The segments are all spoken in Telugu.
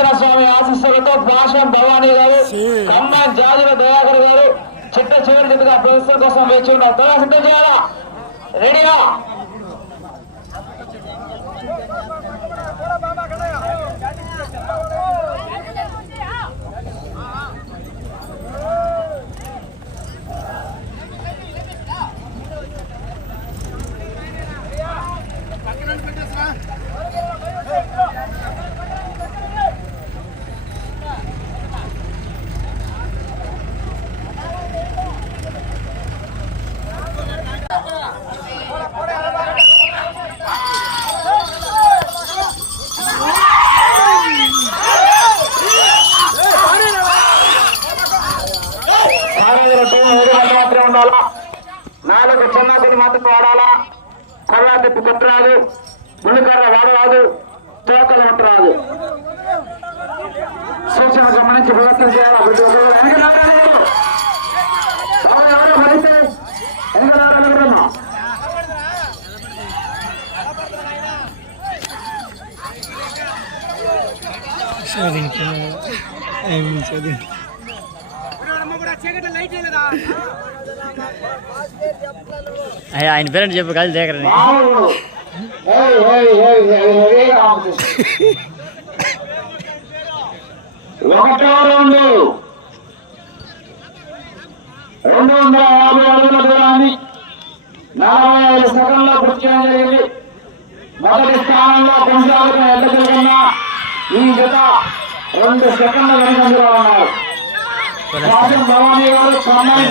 ఆంజనేయ స్వామి ఆశీస్సులతో భాషం భవానీ గారు కమ్మన్ జాజుల దయాకర్ గారు చిట్ట చివరి జట్టుగా ప్రదర్శన కోసం వేచి ఉన్నారు. సిద్ధం చేయాలా? రెడీగా అయ్యా ఆయన పేరెంట్ చెప్పు కాదు దేకరని ఒకటో రెండు. రెండు వందల యాభై అడుగుల దూరాన్ని నలభై ఐదు సెకండ్లో పూర్తి చేయడం జరిగింది. మొదటి స్థానంలో కొనసాగుతున్న ఈ జత రెండు సెకండ్ల వెనుకందులో ఉన్నారు. రాజం భవానీ గారు ఖమ్మం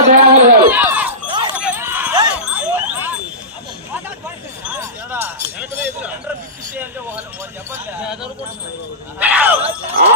దయాకర్ గారు. ఆ,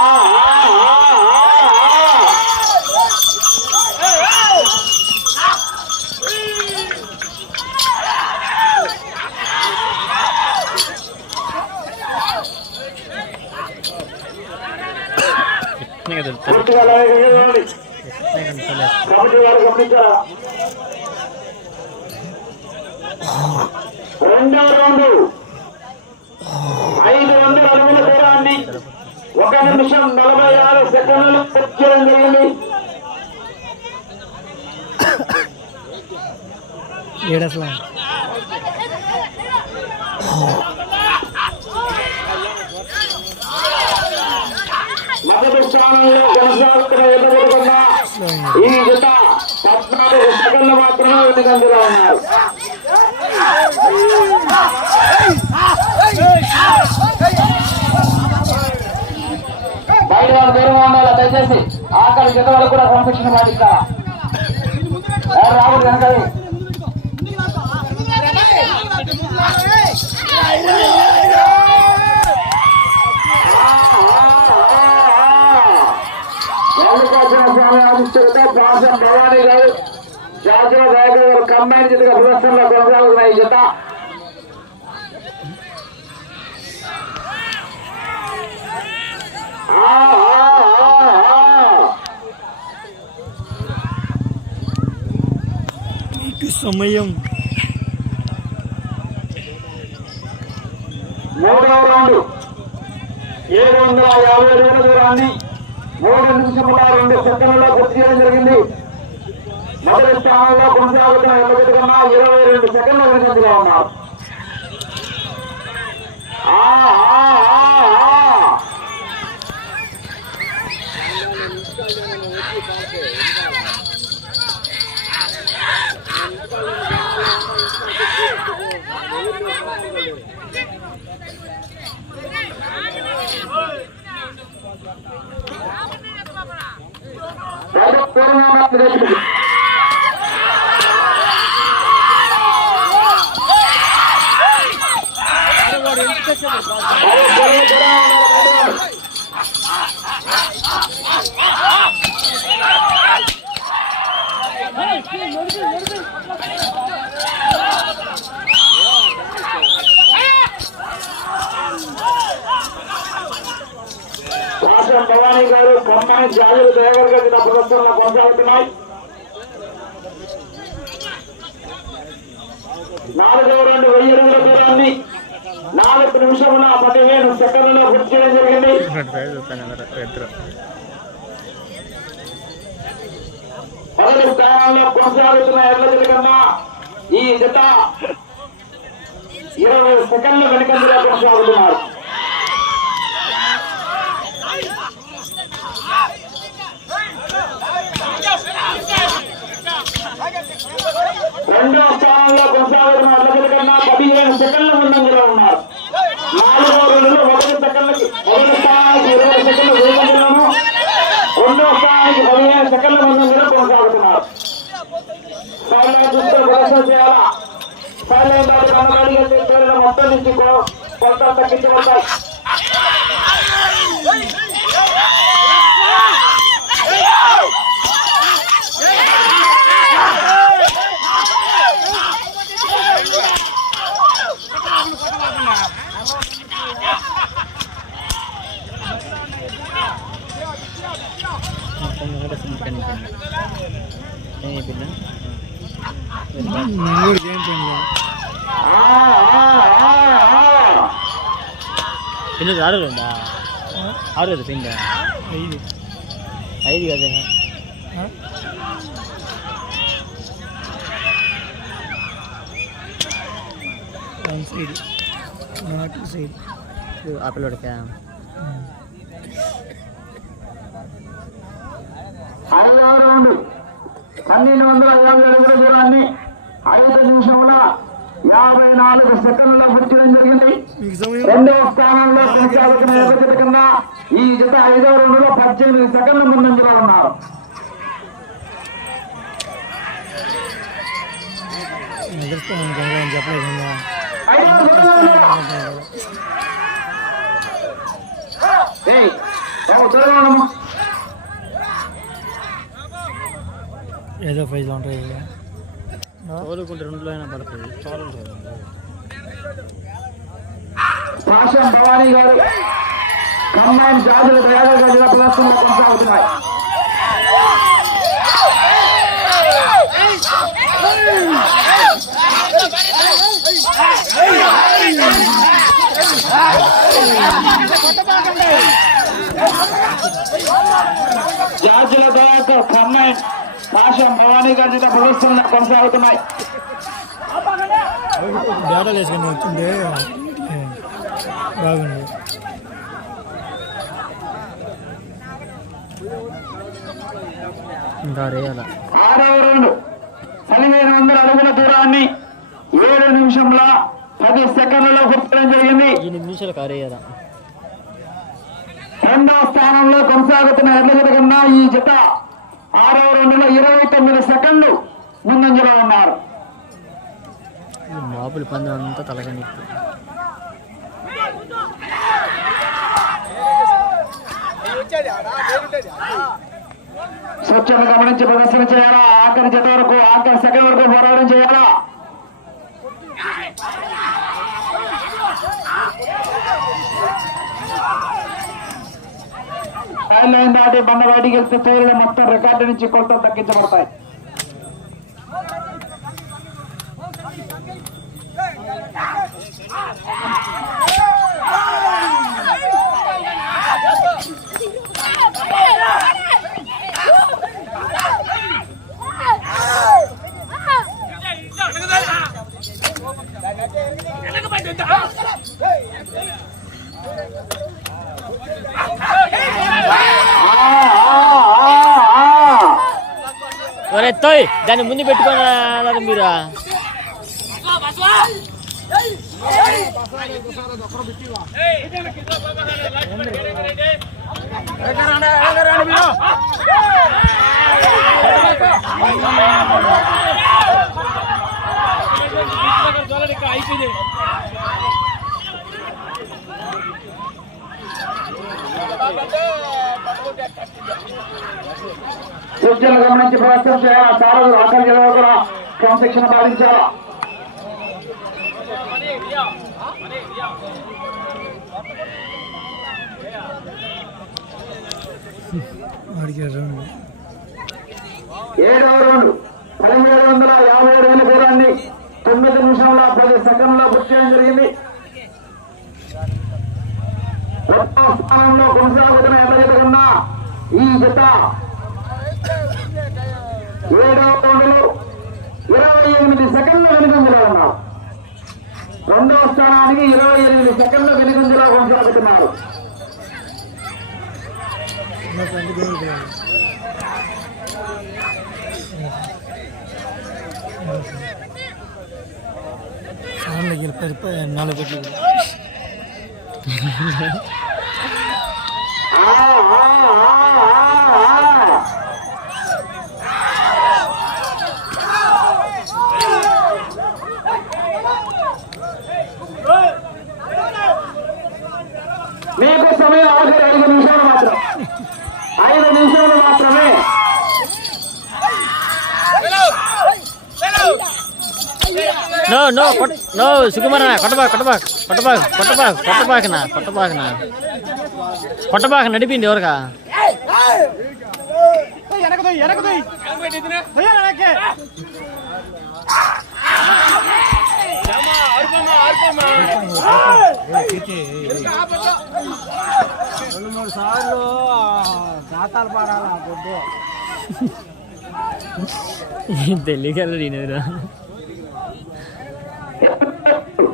రెండవ రౌండ్ ఐదు వందల అడుగుల దూరాన్ని ఒక నిమిషం నలభై ఆరు సెకండ్లు పూర్తి చేయడం జరిగింది ఏడసలా మొదటి స్థానంలో కొనసాగుతున్న ఎదుర్కొన్న ఈ జత పద్నాలుగు సెకండ్లు మాత్రమే వెనుకందులో ఉన్నారు. బయట వాళ్ళు దూరంగా ఉండాలి దయచేసి ఆఖరి జత వరకు కూడా పంపించిన వాడిక రావుడు వెనకాలి? గారు గారు కంబైన్ జతగా ప్రదర్శనలో కొనసాగుతున్న ఈ జత. నీకు సమయం. మూడవ రౌండ్. ఏడు వందల యాభై అడుగుల దూరాన్ని మూడు నిమిషముల రెండు సెకండ్లలో పూర్తి చేయడం జరిగింది. మొదటి స్థానంలో కొనసాగుతున్న ఎల్లగడ్డ కన్నా ఇరవై రెండు సెకండ్ల వెనుకందులో ఉన్నారు ఆ, ఆ, ఆ, ఆ. రైతు పూర్ణమాన ప్రదేశం రాష్ట్రం భవానీ గారు ఖమ్మాయి జాతీయ దయాగర్ గారి ప్రదర్శనలు కొనసాగుతున్నాయి. నాలుగవ రెండు వెయ్యి అడుగుల దూరాన్ని నాలుగు నిమిషముల పదిహేను సెకండ్లో పూర్తి చేయడం జరిగింది. మొదటి స్థానంలో కొనసాగుతున్న ఎర్రజల కన్నా ఈ జత ఇరవై సెకండ్ల వెనుకంజలో కొనసాగుతున్నారు. రెండో స్థానంలో కొనసాగుతున్న ఎర్రజల కన్నా పదిహేను సెకండ్ల ముందంజలో ఉన్నారు. నాలుగో రెండులో ఒకటి సెకండ్లకి మొదటి స్థానానికి ఇరవై సెకండ్లు ముందంజలోను రెండో స్థానానికి పదిహేను సెకండ్ల ముందంజలో కొనసాగుతున్నారు. సైలెంట్ చూస్తే ప్రదర్శన చేయాలా? సైలెంట్ మొత్తం నుంచి కొంత తగ్గించబడతాయి మూడు గేమ్ పోయింది ఆ, ఆ, ఆ, ఆ. పిన్ను ఆరు ఉందా ఆరు కదా పిండి ఐదు ఐదు కదా ఆ? వన్ సైడ్ నాట్ సైడ్ ఆ పిల్లడికా ఐదవ రౌండ్ పన్నెండు వందల యాభై అడుగుల దూరాన్ని ఐదు నిమిషముల యాభై నాలుగు సెకండ్ల పూర్తి జరిగింది రెండవ స్థానంలో కొనసాగుతున్న ఎర్ర జత కన్నా ఈ జత ఐదవ రౌండ్లో పద్దెనిమిది సెకండ్ల ముందంజలో ఉన్నారు. ఏదో ప్రైజ్లో ఉంటాయి. తోలుకుంటే రెండు అయినా పడుతుంది తోలు పాషం భవానీ గారు ఖమ్మం జాతులు దయాగర్ జిల్లా ప్రదర్శనలో కొనసాగుతున్నాయి. జాతుల దయాకర్ ఖమ్మం పాషం భవానీ గారి జిల్లా ప్రదర్శనలో కొనసాగుతున్నాయి. డేటాలు వేసుకొని వచ్చిండే ఏ, బాగుంది. ఆరవ రౌండ్ పదిహేను వందల అడుగుల దూరాన్ని ఏడు నిమిషంల పది సెకండ్లలో పూర్తడం జరిగింది. ఎనిమిది నిమిషాలు కారేయాల రెండవ స్థానంలో కొనసాగుతున్న ఎడ్ల ఈ జత ఆరవ రౌండ్లో ఇరవై తొమ్మిది సెకండ్లు ముందంజలో ఉన్నారు. మాపులు పందెం అంతా తలగనిప్పు స్వచ్ఛను గమనించి ప్రదర్శన చేయాలా? ఆఖరి జత వరకు ఆఖరి సెకండ్ వరకు పోరాటం చేయాలా? లైన్ దాటి బండ బయటికి వెళ్తే పేర్లు మొత్తం రికార్డు నుంచి కొంత తగ్గించబడతాయి ఆ, ఆ, ఆ, ఆ. ఒరే తోయ్ దాన్ని ముందు పెట్టుకోవాలి మీరు సూచనలు గమనించి ప్రదర్శన చేయాలా? ఆఖరి జత వరకు క్రమశిక్షణ పాటించాలా? ఏడవ రౌండ్. పదిహేడు వందల యాభై ఏడు వేల దూరాన్ని తొమ్మిది నిమిషంలో పది సెకండ్లో పూర్తి చేయడం జరిగింది. స్థానంలో కొనసాగుతున్న ఎర్ర ఉన్న ఈ జత ఏడవ రౌండ్లో ఇరవై ఎనిమిది సెకండ్ల వెనుకంజలో ఉన్నారు. రెండవ స్థానానికి ఇరవై ఎనిమిది సెకండ్ల వెనుకంజలో కొనసాగుతున్నారు. నా మీకు సమయం ఆఖరి ఐదు నిమిషాలు మాత్రం ఐదు నిమిషాలు మాత్రమే నో నో నో సుకుమారన కొట్టబాక కొట్టబాక కొట్టబాక కొట్టబాక కొట్టబాకనా కొట్టబాకనా. కొట్టబాక నడిపింది ఎవరుగా రెండు మూడు సార్లు దాతాలు పాడాలి ఆ తెలియగలరు ఈయనరా Thank you.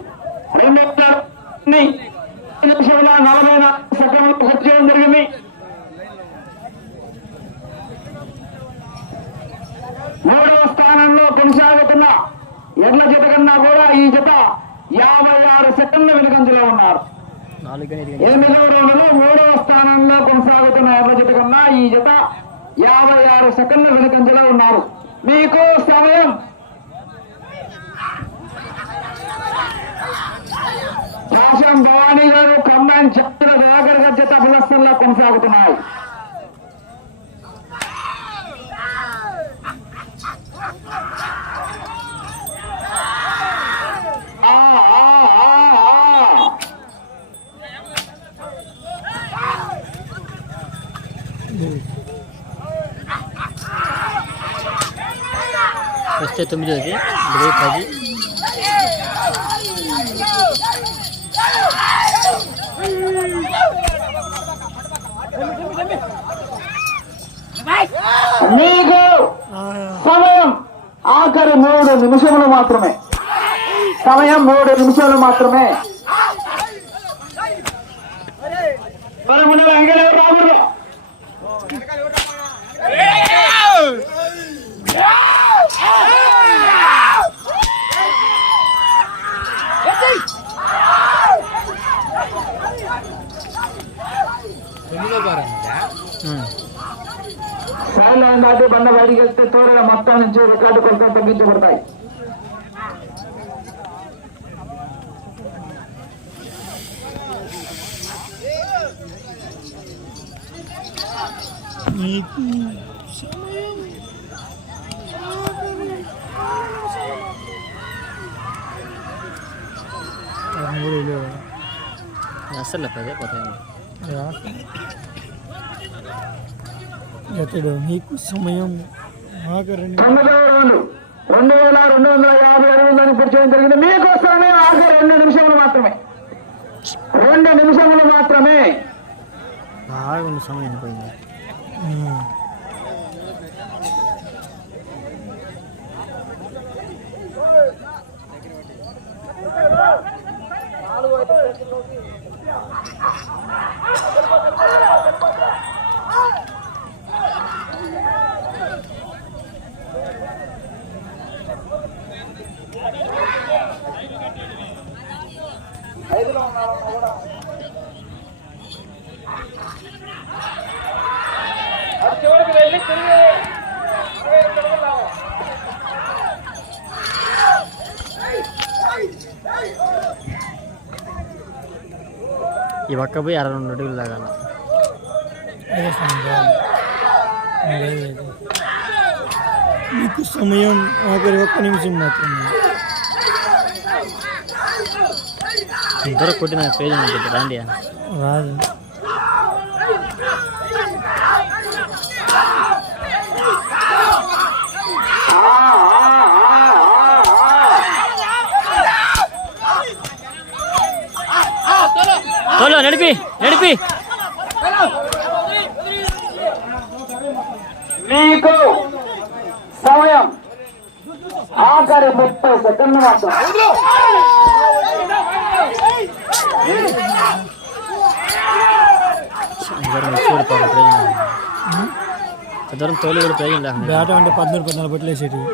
కొనసాగుతున్నాయి ఆ, ఆ, ఆ, ఆ. వస్తే తొమ్మిదోది ఇరవై పది మీకు సమయం ఆఖరి మూడు నిమిషములు మాత్రమే సమయం మూడు నిమిషాలు మాత్రమే పదకొండు వెంకటేశ్వర రాముడు సైన్ లైన్ దాటి బండ బయటికి వెళ్తే త్వరగా మొత్తం నుంచి రికార్డు కొంత తగ్గించబడతాయి నీకు మూడు అస్సలు పదే ఎతడు నీకు సమయం. రౌండ్ వేల రెండు వందల యాభై అడుగులని పూర్తి చేయడం జరిగింది. మీకు సమయం ఆఖరి రెండు నిమిషములు మాత్రమే. రెండు నిమిషములు మాత్రమే. సమయం పోయింది ఈ పక్క పోయి అరవై రెండు అడుగులు తాగాల. అదే సమయం ఆఖరి ఒక్క నిమిషం మాత్రమే. ఇంతవరకు కొట్టిన పేజ్ రాండి రాదు. తోలు నడిపి నడిపి. మీకు సమయం. ఆఖరి ముప్పై సెకండ్ మాత్రం. దూరం తోలు కూడా పెరిగిందా బ్యాట్ అంటే పద్నాలుగు పద్నాలుగు బట్టలు వేసేటివి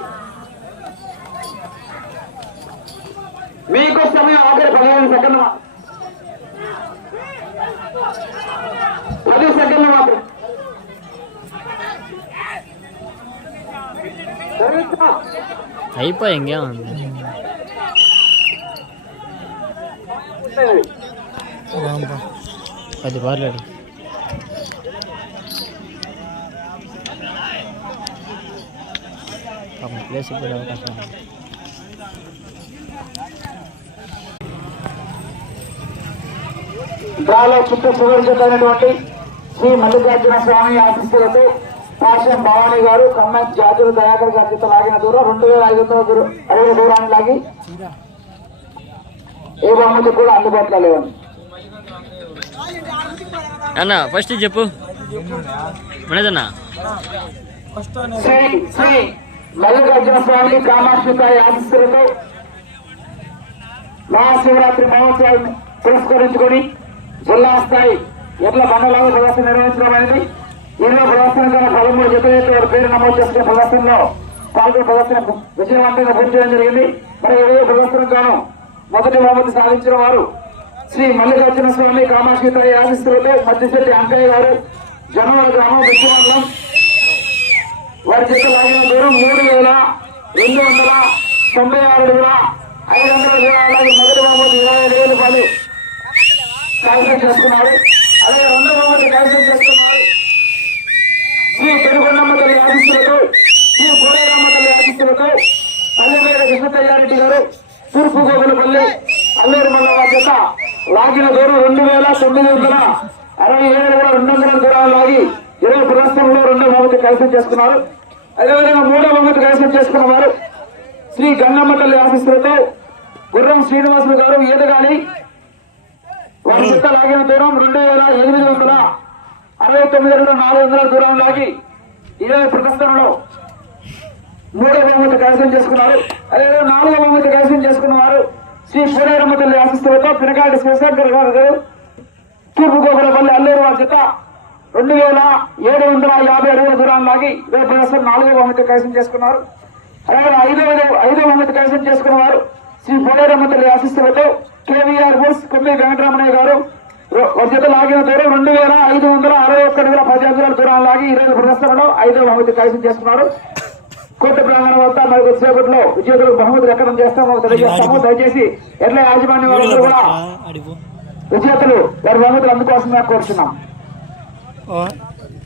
మీకు సమయం ఆఖరి పదిహేను సెకండ్ అయిపోయి ఇంకేముంది రాంపా పది బార్లు ఆడు. పాపం ప్లేస్ ఇప్పుడు అవకాశం ఉంది. డ్రాలో చుట్టూ సువర్జితమైనటువంటి శ్రీ మల్లికార్జున స్వామి ఆశీస్సులతో పాశ్యం భవానీ గారు ఖమ్మం జాతులు దయాకర్ గారి చేత లాగిన దూరం రెండు వేల ఐదు వందల అరవై దూరాన్ని లాగి ఏ బొమ్మలు కూడా అందుబాటులో లేవండి. అన్న ఫస్ట్ చెప్పు. మనదన్నా? శ్రీ శ్రీ మల్లికార్జున స్వామి కామాక్షి తాయి ఆశీస్సులతో మహాశివరాత్రి మహోత్సవాన్ని పురస్కరించుకొని జిల్లా స్థాయి ఎట్ల బండలాగా ప్రదర్శన నిర్వహించడం అనేది ఈలో ప్రదర్శన గల పదమూడు జతలైతే వారి పేరు నమోదు చేసిన ప్రదర్శనలో పాల్గొన ప్రదర్శన విజయవంతంగా పూర్తి చేయడం జరిగింది. మరి ఇరవై ప్రదర్శన గాను మొదటి బహుమతి సాధించిన వారు శ్రీ మల్లికార్జున స్వామి కామాక్షి తాయి మధ్యశెట్టి అంకయ్య గారు జనవరి గ్రామం విశ్వమండలం. వారి చేత లాగిన దూరం మూడు వేల రెండు వందల తొంభై ఆరు వేల ఐదు వందల ఇరవై అలాగే మొదటి బహుమతి ఇరవై ఐదు వేలు పది కైవసం చేసుకున్నారు. అలాగే రెండు బహుమతి కైవసం చేసుకున్నారు. శ్రీ పెరుగొండమ్మ తల్లి ఆశిస్తులతో శ్రీ కోడేరమ్మ తల్లి ఆశిస్తులతో పల్లెమేర కృష్ణతయ్యారెడ్డి గారు తూర్పు గోగులపల్లి అల్లూరు మండల చేత లాగిన దూరం రెండు వేల తొమ్మిది వందల అరవై ఏడు వేల రెండు వందల దూరాలు లాగి ఇరవై ప్రదర్శనలో రెండో బహుమతి కైసం చేసుకున్నారు. అదేవిధంగా మూడో బహుమతి కైసం చేసుకున్న వారు శ్రీ గంగమ్మ తల్లి ఆశిస్తులతో గుర్రం శ్రీనివాసులు గారు ఈదగాలి వారి చెత్త లాగిన దూరం రెండు వేల ఎనిమిది వందల అరవై తొమ్మిది రెండు నాలుగు వందల దూరం లాగి ఇరవై ప్రదర్శనలో మూడో బహుమతి కైవసం చేసుకున్నారు. అదేవిధంగా నాలుగో బహుమతి కైవసం చేసుకున్న వారు శ్రీ పూరేరమ్మ తల్లి ఆశిస్తులతో పినకాటి శివశంకర్ గారు గారు. తూర్పు గోపురపల్లి అల్లూరు వారి చేత రెండు వేల ఏడు వందల యాభై అడుగుల దూరం లాగి ఇరవై ప్రదర్శన నాలుగో బహుమతి కైవసం చేసుకున్నారు. అలాగే ఐదో ఐదో బహుమతి కైవసం చేసుకున్న వారు శ్రీ పూరేరమ్మ తల్లి ఆశిస్తులతో కేవీఆర్ బోస్ కొమ్మి వెంకటరమణయ్య గారు. చేత లాగిన దూరం రెండు వేల ఐదు వందల అరవై ఒక్కటి వేల పది అంగుళాల దూరం లాగి ఇరవై ప్రదర్శనలో ఐదో బహుమతి కైవసం చేసుకున్నారు కోర్టు ప్రాంగణం వద్ద మరి కొద్దిసేపట్లో విజేతలకు బహుమతులు ఎక్కడం చేస్తామో తెలియజేస్తాము. దయచేసి ఎట్ల యాజమాన్యం వాళ్ళందరూ కూడా విజేతలు వారి బహుమతులు అందుకోవాల్సిందిగా కోరుతున్నాం